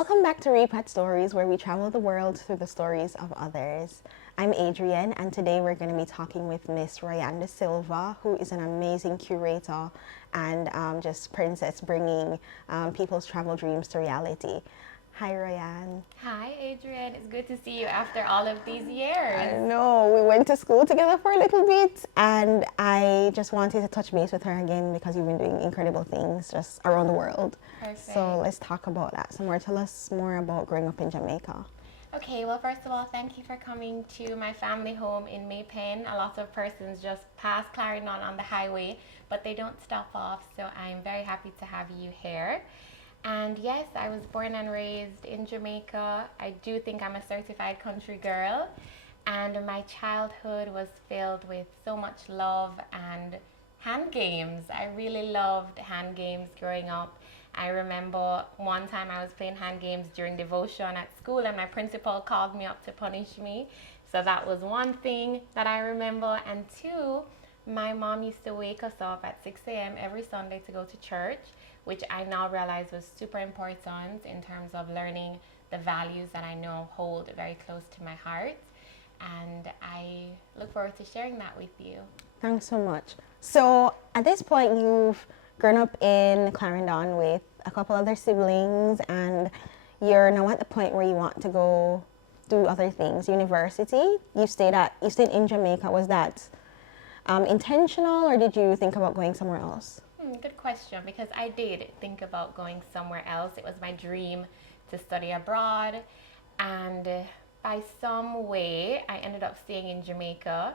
Welcome back to Repat Stories, where we travel the world through the stories of others. I'm Adrienne, and today we're going to be talking with Miss Royanne DeSilva, who is an amazing curator and just princess bringing people's travel dreams to reality. Hi, Royanne. Hi, Adrienne. It's good to see you after all of these I years. know, we went to school together for a little bit, and I just wanted to touch base with her again because you've been doing incredible things just around the world. Perfect. So let's talk about that some more. Tell us more about growing up in Jamaica. Okay, well, first of all, thank you for coming to my family home in Maypen. A lot of persons just pass Clarendon on the highway, but they don't stop off, so I'm very happy to have you here. And yes, I was born and raised in Jamaica. I do think I'm a certified country girl. And my childhood was filled with so much love and hand games. I really loved hand games growing up. I remember one time I was playing hand games during devotion at school and my principal called me up to punish me. So that was one thing that I remember. And two, my mom used to wake us up at 6 a.m. every Sunday to go to church, which I now realize was super important in terms of learning the values that I know hold very close to my heart. And I look forward to sharing that with you. Thanks so much. So at this point, you've grown up in Clarendon with a couple other siblings, and you're now at the point where you want to go do other things. University. You stayed in Jamaica. Was that intentional, or did you think about going somewhere else? Good question, because I did think about going somewhere else. It was my dream to study abroad, and by some way I ended up staying in Jamaica.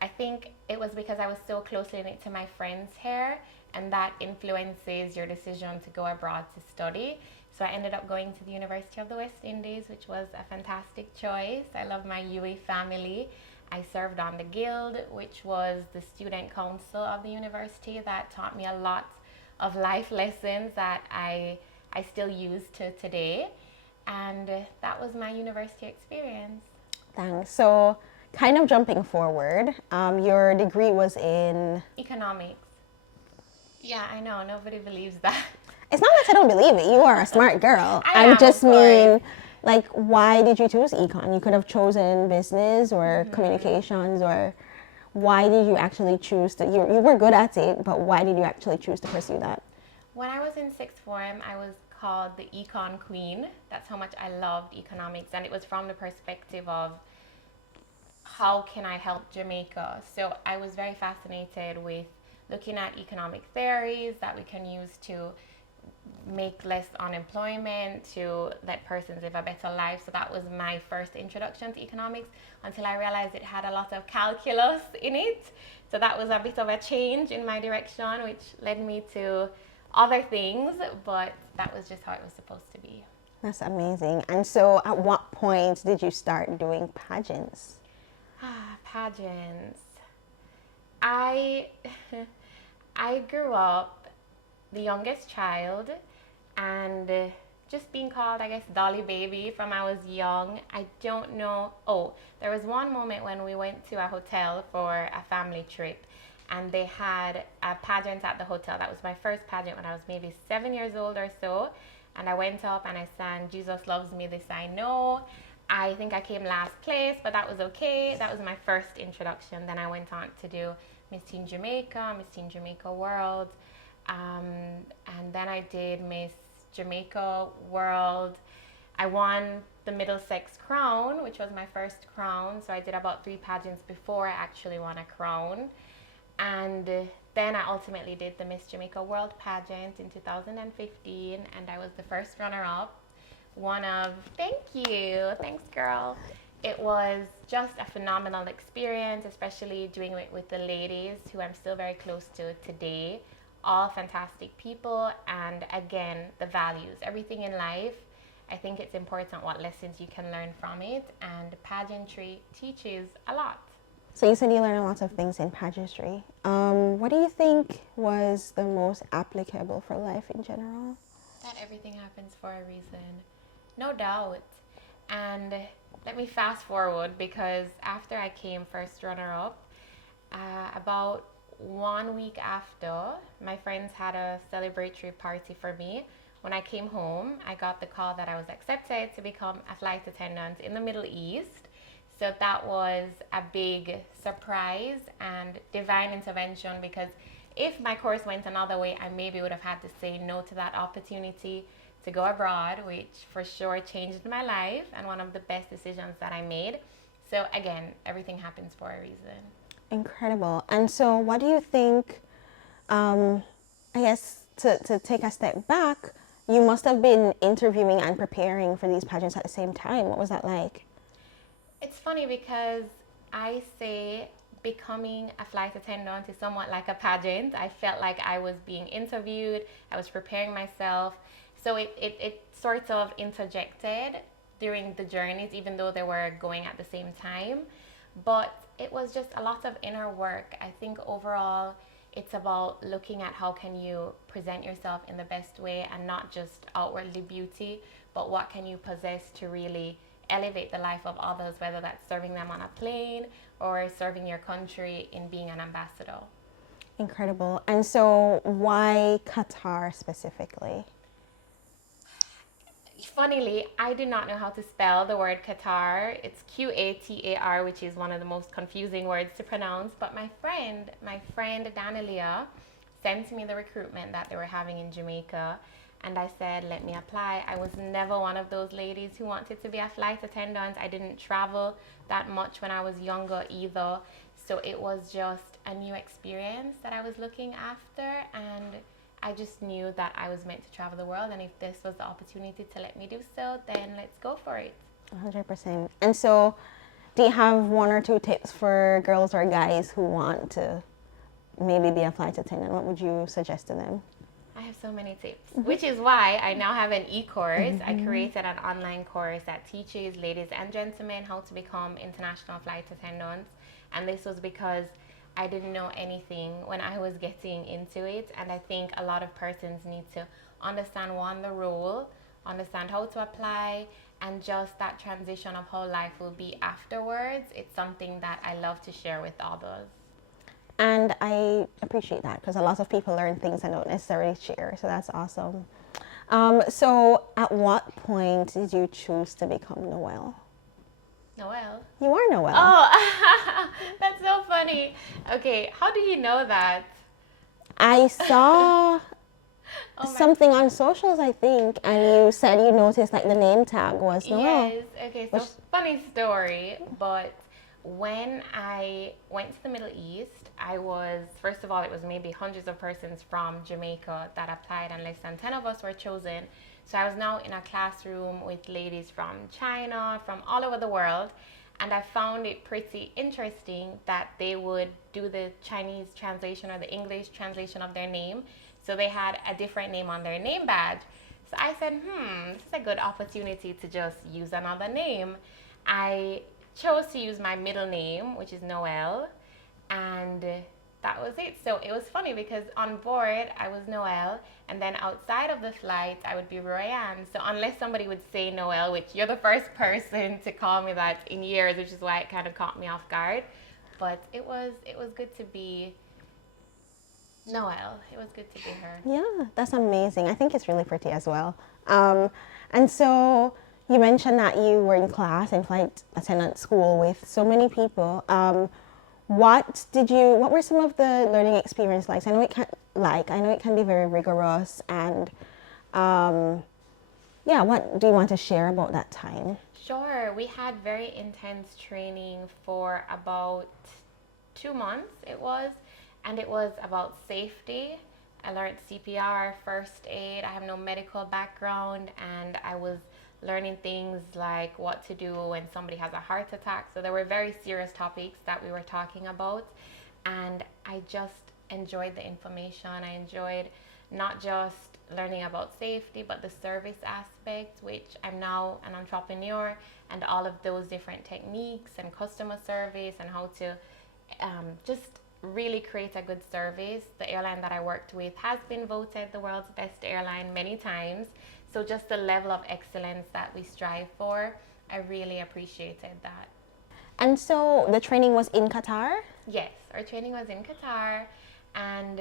I think it was because I was so closely knit to my friends here, and that influences your decision to go abroad to study. So I ended up going to the University of the West Indies, which was a fantastic choice. I love my UA family. I served on the Guild, which was the student council of the university that taught me a lot of life lessons that I still use to today. And that was my university experience. Thanks. So kind of jumping forward, your degree was in... Economics. Yeah, I know. Nobody believes that. It's not that I don't believe it. You are a smart girl. I am, just of course. mean, like, why did you choose econ? You could have chosen business or communications, or why did you actually choose to, you were good at it, but why did you actually choose to pursue that? When I was in sixth form, I was called the econ queen. That's how much I loved economics, and it was from the perspective of how can I help Jamaica. So I was very fascinated with looking at economic theories that we can use to make less unemployment, to let persons live a better life. So that was my first introduction to economics, until I realized it had a lot of calculus in it. So that was a bit of a change in my direction, which led me to other things, but that was just how it was supposed to be. That's amazing. And so at what point did you start doing pageants? Pageants. I grew up the youngest child, and just being called, I guess, Dolly Baby from I was young. I don't know. Oh, there was one moment when we went to a hotel for a family trip, and they had a pageant at the hotel. That was my first pageant when I was maybe 7 years old or so. And I went up and I sang Jesus Loves Me, This I Know. I think I came last place, but that was okay. That was my first introduction. Then I went on to do Miss Teen Jamaica World. And then I did Miss Jamaica World. I won the Middlesex crown, which was my first crown. So I did about 3 pageants before I actually won a crown. And then I ultimately did the Miss Jamaica World pageant in 2015, and I was the first runner-up. Thank you, thanks girl. It was just a phenomenal experience, especially doing it with the ladies who I'm still very close to today. All fantastic people, and again, the values, everything in life. I think it's important what lessons you can learn from it, and pageantry teaches a lot. So you said you learned a lot of things in pageantry. What do you think was the most applicable for life in general? That everything happens for a reason. No doubt. And let me fast forward, because after I came first runner-up, about 1 week after, my friends had a celebratory party for me when I came home, I got the call that I was accepted to become a flight attendant in the Middle East. So that was a big surprise and divine intervention, because if my course went another way, I maybe would have had to say no to that opportunity to go abroad, which for sure changed my life and one of the best decisions that I made. So again, everything happens for a reason. Incredible. And so what do you think, I guess to take a step back, you must have been interviewing and preparing for these pageants at the same time. What was that like? It's funny because I say becoming a flight attendant is somewhat like a pageant. I felt like I was being interviewed, I was preparing myself. So it sort of interjected during the journeys, even though they were going at the same time. But it was just a lot of inner work. I think overall, it's about looking at how can you present yourself in the best way, and not just outwardly beauty, but what can you possess to really elevate the life of others, whether that's serving them on a plane or serving your country in being an ambassador. Incredible. And so why Qatar specifically? Funnily, I did not know how to spell the word Qatar. It's Qatar, which is one of the most confusing words to pronounce. But my friend Danelia, sent me the recruitment that they were having in Jamaica. And I said, let me apply. I was never one of those ladies who wanted to be a flight attendant. I didn't travel that much when I was younger either. So it was just a new experience that I was looking after. And I just knew that I was meant to travel the world, and if this was the opportunity to let me do so, then let's go for it. 100%. And so, do you have one or two tips for girls or guys who want to maybe be a flight attendant? What would you suggest to them? I have so many tips, which is why I now have an e-course. I created an online course that teaches ladies and gentlemen how to become international flight attendants. And this was because I didn't know anything when I was getting into it, and I think a lot of persons need to understand, one, the role, understand how to apply, and just that transition of how life will be afterwards. It's something that I love to share with others. And I appreciate that, because a lot of people learn things and don't necessarily share, so that's awesome. So at what point did you choose to become Noelle? Noelle? You are Noelle. Oh, that's so funny. Okay, how do you know that? I saw something on socials, I think, and you said you noticed like the name tag was Noelle. Yes, okay, so funny story, but when I went to the Middle East, I was, first of all, it was maybe hundreds of persons from Jamaica that applied, and less than 10 of us were chosen. So I was now in a classroom with ladies from China, from all over the world, and I found it pretty interesting that they would do the Chinese translation or the English translation of their name. So they had a different name on their name badge. So I said, this is a good opportunity to just use another name. I chose to use my middle name, which is Noelle, and that was it. So it was funny because on board I was Noelle, and then outside of the flight I would be Royanne. So unless somebody would say Noelle, which you're the first person to call me that in years, which is why it kind of caught me off guard. But it was good to be Noelle. It was good to be her. Yeah, that's amazing. I think it's really pretty as well. And so you mentioned that you were in class in flight attendant school with so many people. What were some of the learning experience like? I know it can be very rigorous, and what do you want to share about that time? Sure. We had very intense training for about 2 months, and it was about safety. I learned CPR, first aid. I have no medical background, and I was learning things like what to do when somebody has a heart attack. So there were very serious topics that we were talking about, and I just enjoyed the information. I enjoyed not just learning about safety, but the service aspect, which I'm now an entrepreneur, and all of those different techniques and customer service and how to just really create a good service. The airline that I worked with has been voted the world's best airline many times. So just the level of excellence that we strive for, I really appreciated that. And so the training was in Qatar? Yes, our training was in Qatar, and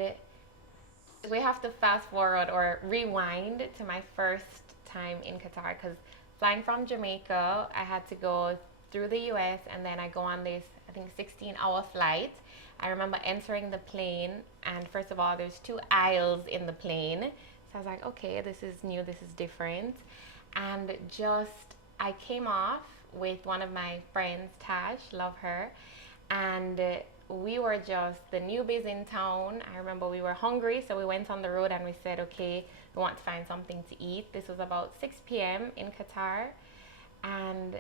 We have to fast forward or rewind to my first time in Qatar because flying from Jamaica, I had to go through the US and then I go on this, I think, 16-hour flight. I remember entering the plane, and first of all, there's two aisles in the plane. So I was like, okay, this is new, this is different. And just, I came off with one of my friends, Tash, love her, and we were just the newbies in town. I remember we were hungry, so we went on the road and we said, okay, we want to find something to eat. This was about 6 p.m. in Qatar, and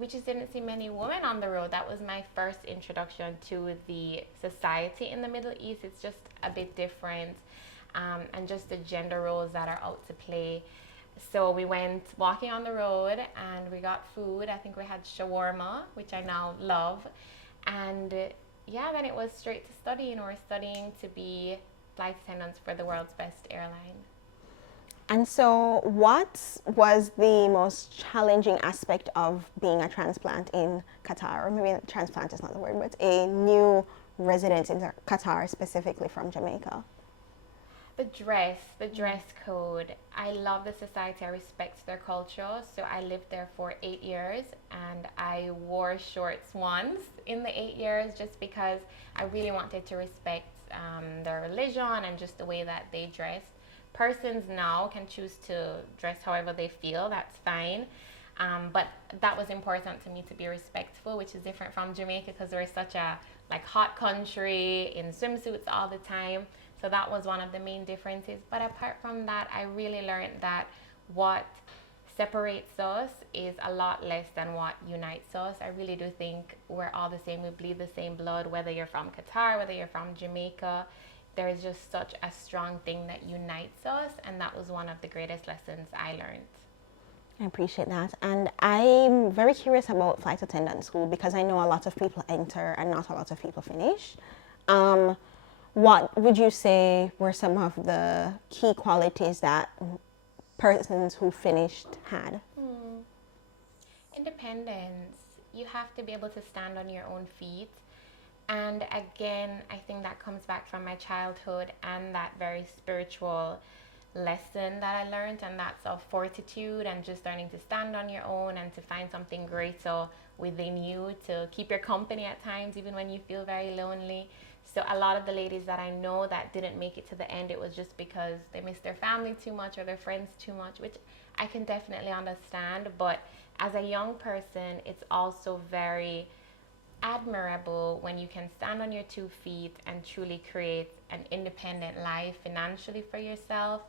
we just didn't see many women on the road. That was my first introduction to the society in the Middle East. It's just a bit different, and just the gender roles that are out to play. So we went walking on the road and we got food. I think we had shawarma, which I now love. And yeah, then it was straight to studying. We're studying to be flight attendants for the world's best airline. And so, what was the most challenging aspect of being a transplant in Qatar? Or maybe transplant is not the word, but a new resident in Qatar, specifically from Jamaica? The dress code. I love the society. I respect their culture. So I lived there for 8 years and I wore shorts once in the 8 years just because I really wanted to respect their religion and just the way that they dress. Persons now can choose to dress however they feel, that's fine. But that was important to me, to be respectful, which is different from Jamaica because we're such a hot country in swimsuits all the time. So that was one of the main differences. But apart from that, I really learned that what separates us is a lot less than what unites us. I really do think we're all the same. We bleed the same blood, whether you're from Qatar, whether you're from Jamaica. There is just such a strong thing that unites us, and that was one of the greatest lessons I learned. I appreciate that. And I'm very curious about flight attendant school because I know a lot of people enter and not a lot of people finish. What would you say were some of the key qualities that persons who finished had? Independence. You have to be able to stand on your own feet. And again, I think that comes back from my childhood and that very spiritual lesson that I learned, and that's of fortitude and just learning to stand on your own and to find something greater within you to keep your company at times, even when you feel very lonely. So a lot of the ladies that I know that didn't make it to the end, it was just because they missed their family too much or their friends too much, which I can definitely understand. But as a young person, it's also very admirable when you can stand on your 2 feet and truly create an independent life financially for yourself.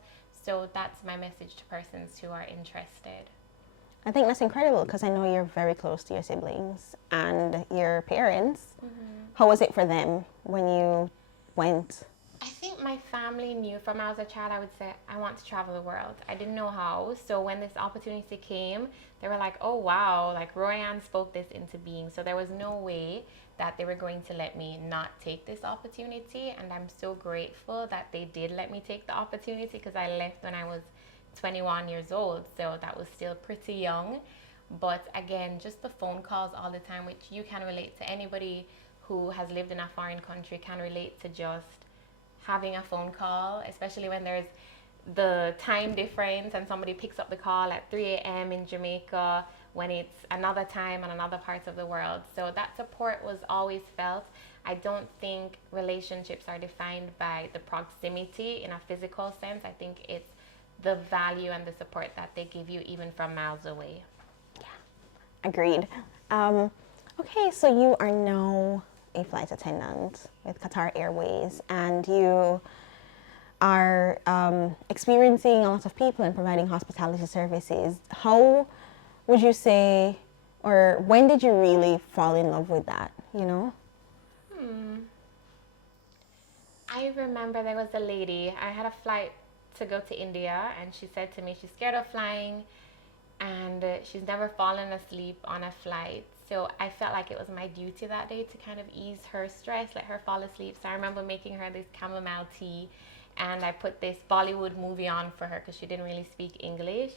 So that's my message to persons who are interested. I think that's incredible because I know you're very close to your siblings and your parents. How was it for them when you went? I think my family knew from when I was a child, I would say, I want to travel the world. I didn't know how. So when this opportunity came, they were like, oh, wow, like Royanne spoke this into being. So there was no way that they were going to let me not take this opportunity. And I'm so grateful that they did let me take the opportunity because I left when I was 21 years old. So that was still pretty young. But again, just the phone calls all the time, which you can relate to. Anybody who has lived in a foreign country can relate to just having a phone call, especially when there's the time difference and somebody picks up the call at 3 a.m. in Jamaica when it's another time in another parts of the world. So that support was always felt. I don't think relationships are defined by the proximity in a physical sense. I think it's the value and the support that they give you even from miles away. Yeah, agreed. Okay, so you are now a flight attendant with Qatar Airways, and you are experiencing a lot of people and providing hospitality services. How would you say, or when did you really fall in love with that, you know? I remember there was a lady, I had a flight to go to India, and she said to me she's scared of flying and she's never fallen asleep on a flight. So I felt like it was my duty that day to kind of ease her stress, let her fall asleep. So I remember making her this chamomile tea, and I put this Bollywood movie on for her because she didn't really speak English.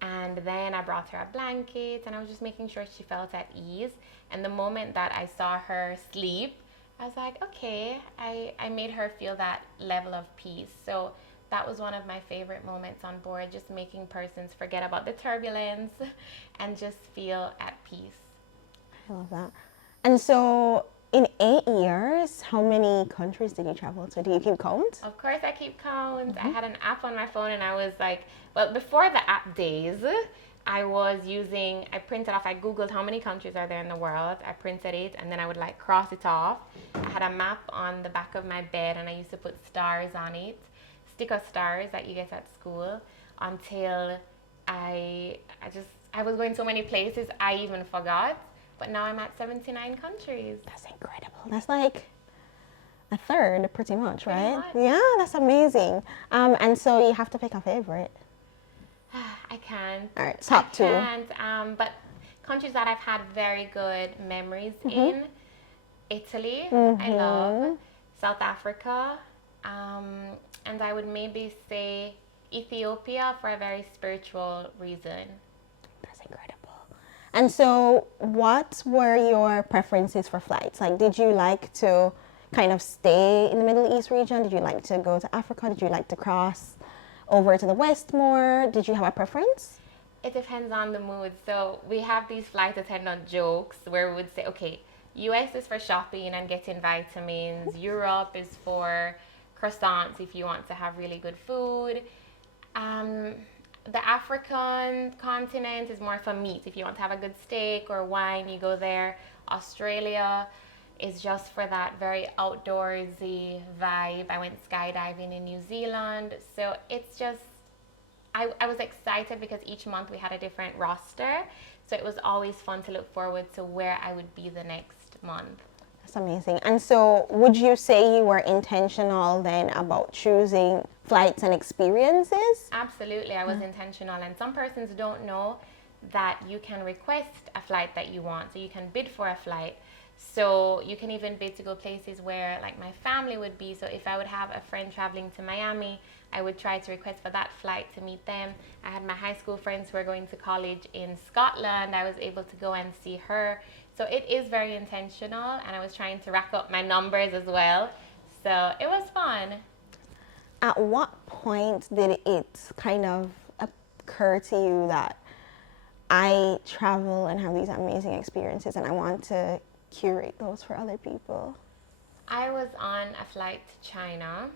And then I brought her a blanket and I was just making sure she felt at ease. And the moment that I saw her sleep, I was like, okay, I made her feel that level of peace. So that was one of my favorite moments on board, just making persons forget about the turbulence and just feel at peace. I love that. And so, in 8 years, how many countries did you travel to? Do you keep count? Of course, I keep count. I had an app on my phone, and I was like, well, before the app days, I printed off, I Googled how many countries are there in the world. I printed it, and then I would like cross it off. I had a map on the back of my bed, and I used to put stars on it, sticker stars that you get at school, until I was going so many places, I even forgot. But now I'm at 79 countries. That's incredible. That's like a third, pretty much, right? much. Yeah, that's amazing. And so you have to pick a favorite. I can't. All right, top two. I can't. But countries that I've had very good memories in, Italy, I love, South Africa, and I would maybe say Ethiopia for a very spiritual reason. That's incredible. And so, what were your preferences for flights? Like, did you like to kind of stay in the Middle East region? Did you like to go to Africa? Did you like to cross over to the West more? Did you have a preference? It depends on the mood. So we have these flight attendant jokes where we would say, okay, US is for shopping and getting vitamins. Europe is for croissants if you want to have really good food. The African continent is more for meat. If you want to have a good steak or wine, you go there. Australia is just for that very outdoorsy vibe. I went skydiving in New Zealand. So it's just, I was excited because each month we had a different roster. So it was always fun to look forward to where I would be the next month. That's amazing. And so, would you say you were intentional then about choosing flights and experiences? Absolutely, I was intentional. And some persons don't know that you can request a flight that you want. So you can bid for a flight. So you can even bid to go places where like my family would be. So if I would have a friend traveling to Miami, I would try to request for that flight to meet them. I had my high school friends who were going to college in Scotland. I was able to go and see her. So it is very intentional, and I was trying to rack up my numbers as well. So it was fun. At what point did it kind of occur to you that I travel and have these amazing experiences and I want to curate those for other people? I was on a flight to China,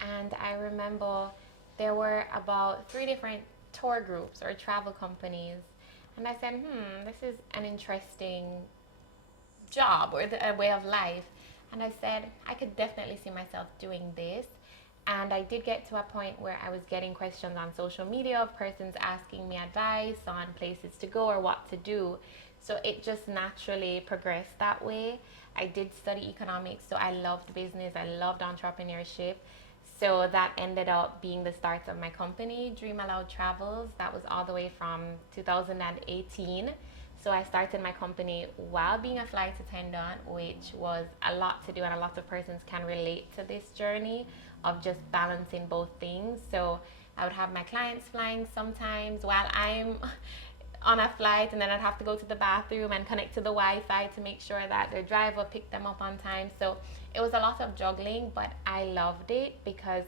and I remember there were about 3 different tour groups or travel companies. And I said, this is an interesting job or a way of life. And I said, I could definitely see myself doing this. And I did get to a point where I was getting questions on social media of persons asking me advice on places to go or what to do. So it just naturally progressed that way. I did study economics, so I loved business, I loved entrepreneurship. So that ended up being the start of my company, Dream Aloud Travels. That was all the way from 2018. So I started my company while being a flight attendant, which was a lot to do, and a lot of persons can relate to this journey of just balancing both things. So I would have my clients flying sometimes while I'm on a flight, and then I'd have to go to the bathroom and connect to the Wi-Fi to make sure that the driver picked them up on time. So it was a lot of juggling, but I loved it because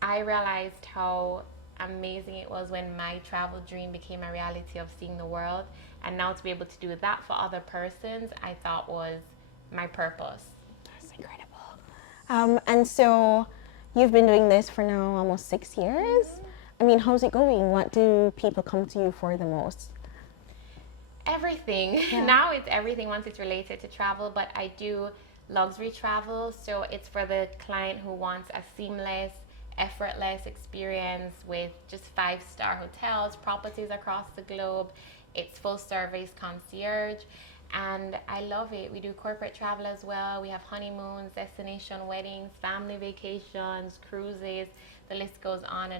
I realized how amazing it was when my travel dream became a reality of seeing the world. And now to be able to do that for other persons, I thought was my purpose. That's incredible. And so you've been doing this for now almost 6 years. I mean, how's it going? What do people come to you for the most? Everything. Yeah. Now it's everything once it's related to travel, but I do luxury travel. So it's for the client who wants a seamless, effortless experience with just 5-star hotels, properties across the globe. It's full service concierge, and I love it. We do corporate travel as well. We have honeymoons, destination weddings, family vacations, cruises. The list goes on,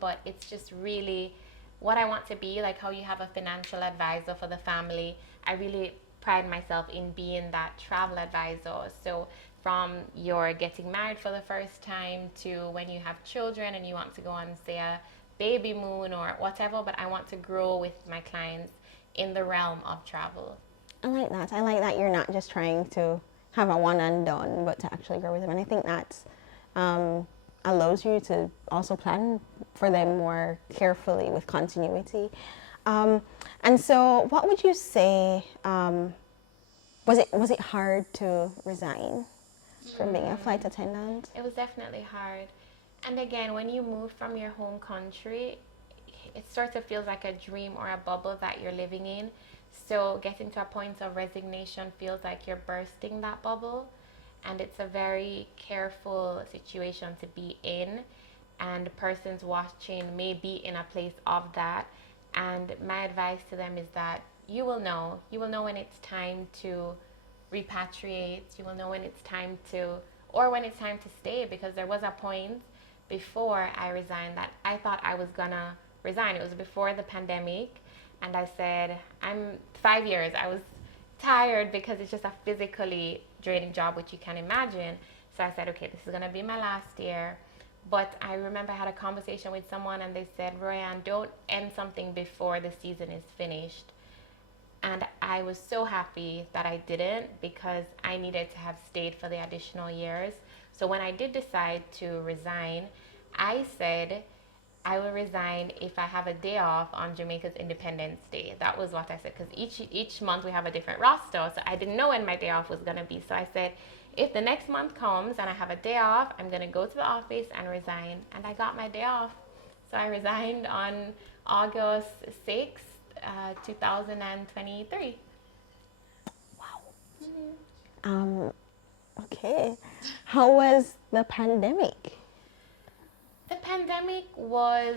but it's just really what I want to be, like how you have a financial advisor for the family. I really pride myself in being that travel advisor. So from your getting married for the first time to when you have children and you want to go on, say, a baby moon or whatever, but I want to grow with my clients in the realm of travel. I like that. I like that you're not just trying to have a one and done, but to actually grow with them. And I think that's allows you to also plan for them more carefully with continuity. And so, what would you say? Was it hard to resign from being a flight attendant? It was definitely hard. And again, when you move from your home country, it sort of feels like a dream or a bubble that you're living in. So getting to a point of resignation feels like you're bursting that bubble. And it's a very careful situation to be in. And persons watching may be in a place of that. And my advice to them is that you will know. You will know when it's time to repatriate. You will know when it's time to, or when it's time to stay. Because there was a point before I resigned that I thought I was gonna resign. It was before the pandemic. And I said, 5 years. I was tired because it's just a physically draining job, which you can imagine. So I said, okay, this is gonna be my last year. But I remember I had a conversation with someone and they said, Royanne, don't end something before the season is finished. And I was so happy that I didn't, because I needed to have stayed for the additional years. So when I did decide to resign, I said I will resign if I have a day off on Jamaica's Independence Day. That was what I said, because each month we have a different roster. So I didn't know when my day off was going to be. So I said, if the next month comes and I have a day off, I'm going to go to the office and resign. And I got my day off. So I resigned on August 6th, 2023. Wow. Okay. How was the pandemic? The pandemic was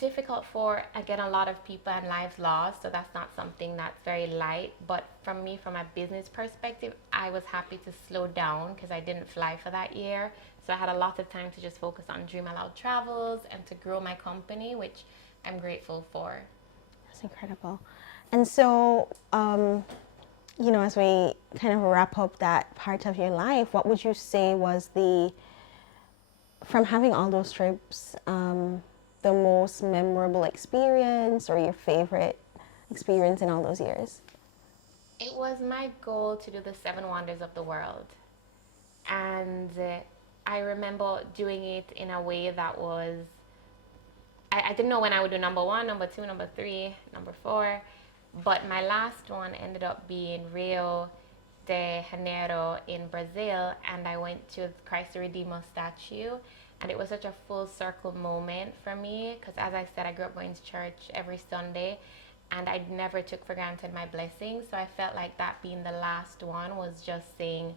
difficult for, again, a lot of people and lives lost. So that's not something that's very light. But from me, from a business perspective, I was happy to slow down because I didn't fly for that year. So I had a lot of time to just focus on Dream Aloud Travels and to grow my company, which I'm grateful for. That's incredible. And so, as we kind of wrap up that part of your life, what would you say was from having all those trips, the most memorable experience or your favorite experience in all those years? It was my goal to do the 7 wonders of the world. And I remember doing it in a way that was, I didn't know when I would do number 1, number 2, number 3, number 4. But my last one ended up being Rio de Janeiro in Brazil. And I went to the Christ the Redeemer statue. And it was such a full circle moment for me, because as I said, I grew up going to church every Sunday, and I never took for granted my blessings. So I felt like that being the last one was just saying,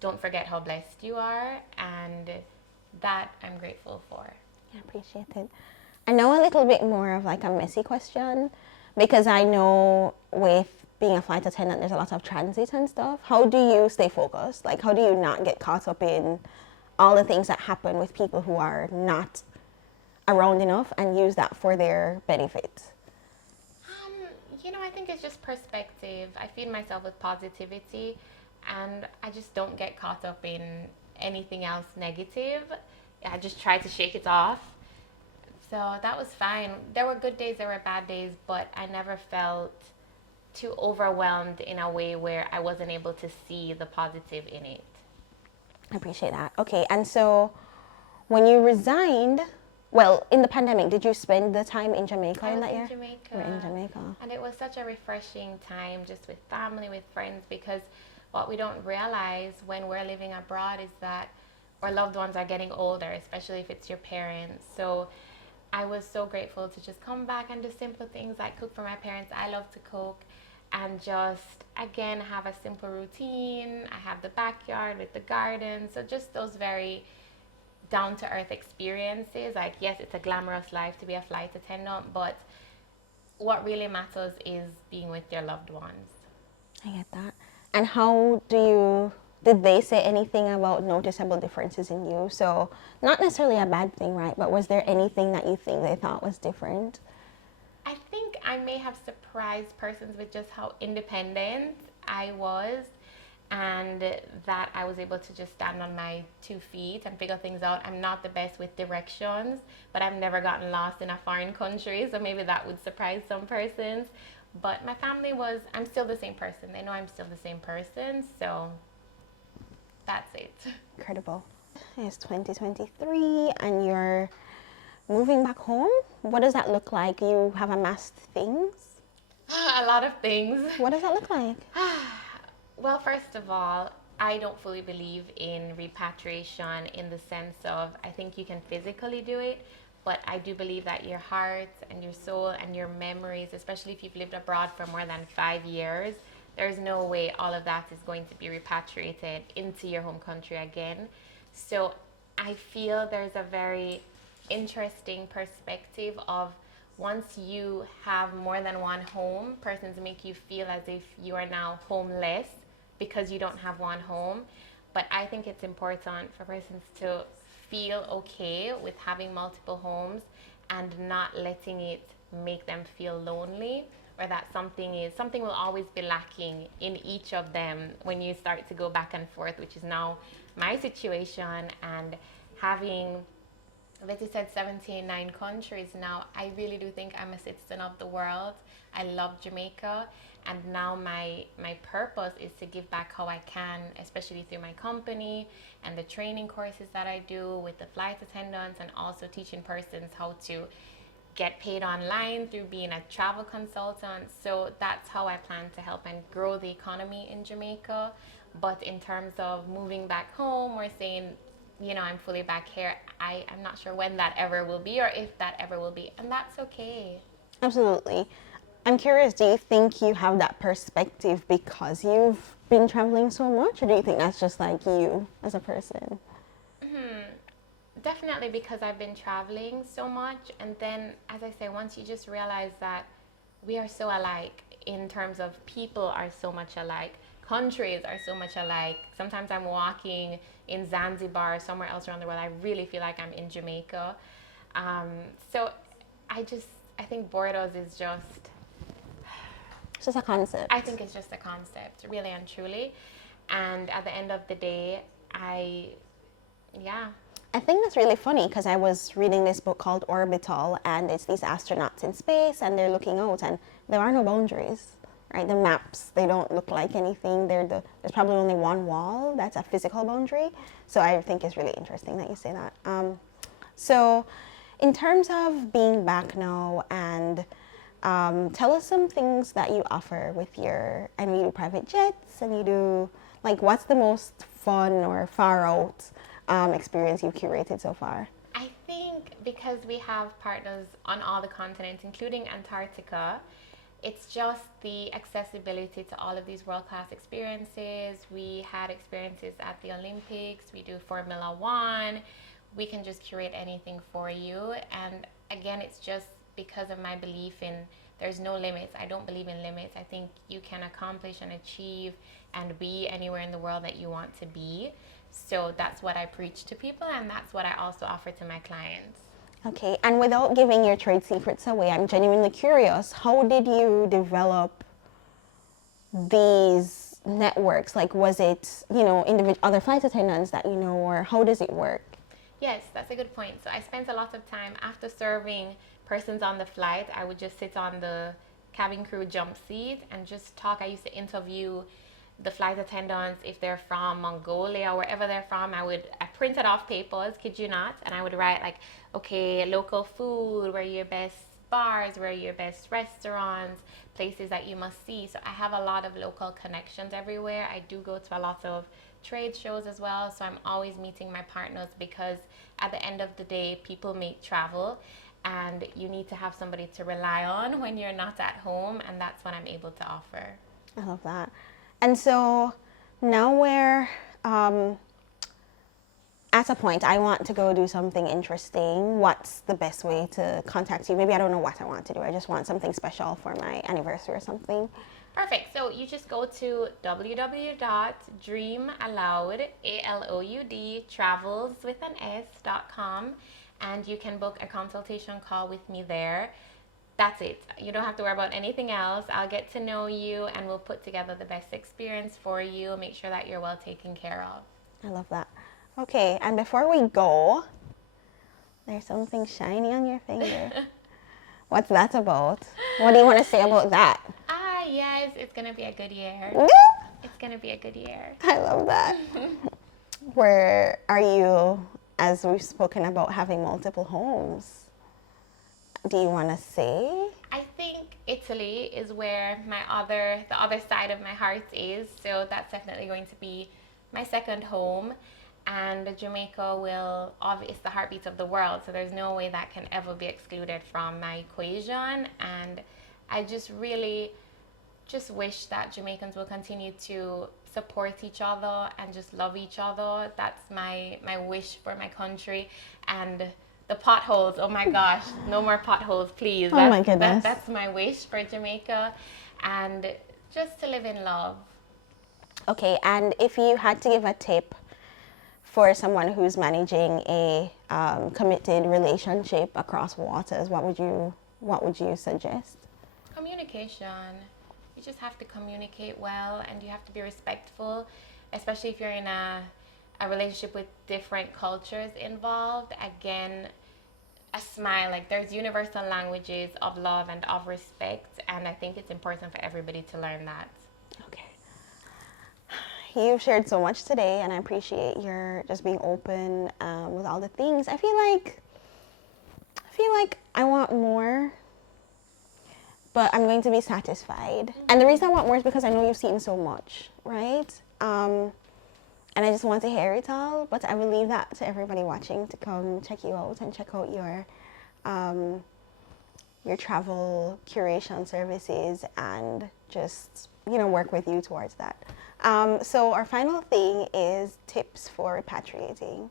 don't forget how blessed you are, and that I'm grateful for. I appreciate it. I know a little bit more of like a messy question, because I know with being a flight attendant, there's a lot of transit and stuff. How do you stay focused? Like, how do you not get caught up in all the things that happen with people who are not around enough and use that for their benefit? I think it's just perspective. I feed myself with positivity, and I just don't get caught up in anything else negative. I just try to shake it off. So that was fine. There were good days, there were bad days, but I never felt too overwhelmed in a way where I wasn't able to see the positive in it. I appreciate that. Okay, and so when you resigned, well, in the pandemic, did you spend the time in Jamaica in that year? Jamaica. You were in Jamaica. And it was such a refreshing time just with family, with friends, because what we don't realize when we're living abroad is that our loved ones are getting older, especially if it's your parents. So I was so grateful to just come back and do simple things like cook for my parents. I love to cook. And just, again, have a simple routine. I have the backyard with the garden. So just those very down-to-earth experiences. Like, yes, it's a glamorous life to be a flight attendant, but what really matters is being with your loved ones. I get that. And how did they say anything about noticeable differences in you? So not necessarily a bad thing, right? But was there anything that you think they thought was different? I think I may have surprised persons with just how independent I was, and that I was able to just stand on my 2 feet and figure things out. I'm not the best with directions, but I've never gotten lost in a foreign country, so maybe that would surprise some persons. But my family I'm still the same person. They know I'm still the same person, so That's it. Incredible. It's 2023 and you're moving back home. What does that look like? You have amassed things? A lot of things. What does that look like? Well, first of all, I don't fully believe in repatriation in the sense of I think you can physically do it, but I do believe that your heart and your soul and your memories, especially if you've lived abroad for more than 5 years, there's no way all of that is going to be repatriated into your home country again. So I feel there's a very interesting perspective of once you have more than one home, persons make you feel as if you are now homeless because you don't have one home. But I think it's important for persons to feel okay with having multiple homes and not letting it make them feel lonely, or that something will always be lacking in each of them when you start to go back and forth, which is now my situation. And having, Betty said 79 countries now, I really do think I'm a citizen of the world. I love Jamaica, and now my purpose is to give back how I can, especially through my company and the training courses that I do with the flight attendants, and also teaching persons how to get paid online through being a travel consultant. So that's how I plan to help and grow the economy in Jamaica. But in terms of moving back home or saying, I'm fully back here, I'm not sure when that ever will be or if that ever will be. And that's okay. Absolutely. I'm curious, do you think you have that perspective because you've been traveling so much, or do you think that's just like you as a person? Definitely because I've been traveling so much. And then, as I say, once you just realize that we are so alike in terms of people are so much alike, countries are so much alike. Sometimes I'm walking in Zanzibar or somewhere else around the world, I really feel like I'm in Jamaica. So I think Bordeaux is just... It's just a concept. I think it's just a concept, really and truly. And at the end of the day, I think that's really funny because I was reading this book called Orbital, and it's these astronauts in space and they're looking out and there are no boundaries, right? The maps, they don't look like anything. There's probably only one wall that's a physical boundary. So I think it's really interesting that you say that. So in terms of being back now, and tell us some things that you offer with I know you do private jets and you do, like, what's the most fun or far out experience you've curated so far? I think because we have partners on all the continents, including Antarctica, it's just the accessibility to all of these world-class experiences. We had experiences at the Olympics, we do Formula One, we can just curate anything for you. And again, it's just because of my belief in there's no limits. I don't believe in limits. I think you can accomplish and achieve and be anywhere in the world that you want to be. So that's what I preach to people, and that's what I also offer to my clients. Okay, and without giving your trade secrets away, I'm genuinely curious, how did you develop these networks? Like, was it, other flight attendants that or how does it work? Yes, that's a good point. So I spent a lot of time after serving persons on the flight. I would just sit on the cabin crew jump seat and just talk. I used to interview the flight attendants if they're from Mongolia, wherever they're from. I printed off papers, kid you not, and I would write like, okay, local food, where are your best bars, where are your best restaurants, places that you must see. So I have a lot of local connections everywhere. I do go to a lot of trade shows as well, so I'm always meeting my partners, because at the end of the day, people make travel and you need to have somebody to rely on when you're not at home, and that's what I'm able to offer. I love that. And so now we're at a point, I want to go do something interesting. What's the best way to contact you? Maybe I don't know what I want to do. I just want something special for my anniversary or something. Perfect. So you just go to www.dreamaloud.travels.com, and you can book a consultation call with me there. That's it. You don't have to worry about anything else. I'll get to know you and we'll put together the best experience for you. Make sure that you're well taken care of. I love that. Okay, and before we go, there's something shiny on your finger. What's that about? What do you want to say about that? Yes, it's going to be a good year. Yeah. It's going to be a good year. I love that. Where are you, as we've spoken about having multiple homes? Do you want to say? I think Italy is where the other side of my heart is. So that's definitely going to be my second home. And Jamaica is the heartbeat of the world. So there's no way that can ever be excluded from my equation. And I just really just wish that Jamaicans will continue to support each other and just love each other. That's my wish for my country. And the potholes, oh my gosh, no more potholes, please. Oh my goodness. That's my wish for Jamaica, and just to live in love. Okay, and if you had to give a tip for someone who's managing a committed relationship across waters, what would you suggest? Communication. You just have to communicate well, and you have to be respectful, especially if you're in a relationship with different cultures involved. Again, a smile, like there's universal languages of love and of respect, and I think it's important for everybody to learn that. Okay. You've shared so much today, and I appreciate your just being open with all the things. I feel like I want more, but I'm going to be satisfied. Mm-hmm. And the reason I want more is because I know you've seen so much, right? And I just want to hear it all, but I will leave that to everybody watching to come check you out and check out your travel curation services and just, work with you towards that. So our final thing is tips for repatriating.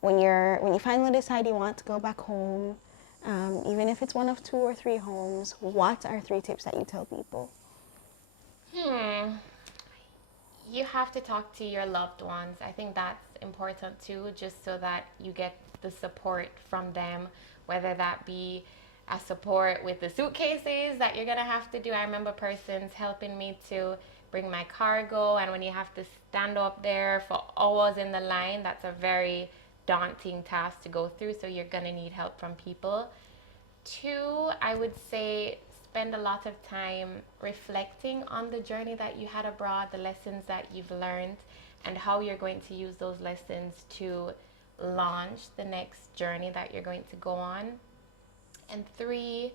When you finally decide you want to go back home, even if it's one of 2 or 3 homes, what are 3 tips that you tell people? You have to talk to your loved ones. I think that's important too, just so that you get the support from them, whether that be a support with the suitcases that you're gonna have to do. I remember persons helping me to bring my cargo, and when you have to stand up there for hours in the line, that's a very daunting task to go through, so you're gonna need help from people. 2, I would say spend a lot of time reflecting on the journey that you had abroad, the lessons that you've learned, and how you're going to use those lessons to launch the next journey that you're going to go on. And 3,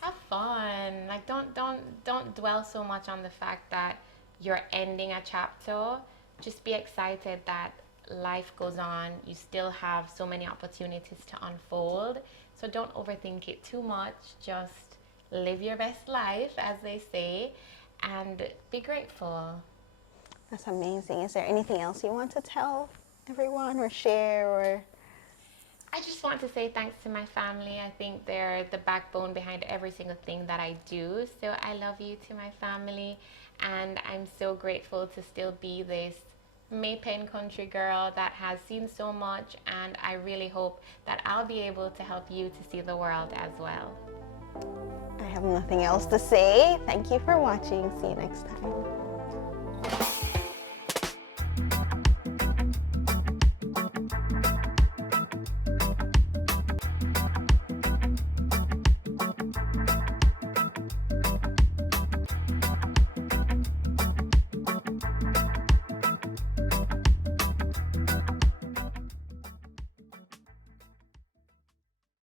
have fun. Like don't dwell so much on the fact that you're ending a chapter. Just be excited that life goes on. You still have so many opportunities to unfold. So don't overthink it too much. Just live your best life, as they say, and be grateful. That's amazing. Is there anything else you want to tell everyone or share or? I just want to say thanks to my family. I think they're the backbone behind every single thing that I do. So I love you to my family, and I'm so grateful to still be this Maypen country girl that has seen so much, and I really hope that I'll be able to help you to see the world as well. I have nothing else to say. Thank you for watching. See you next time.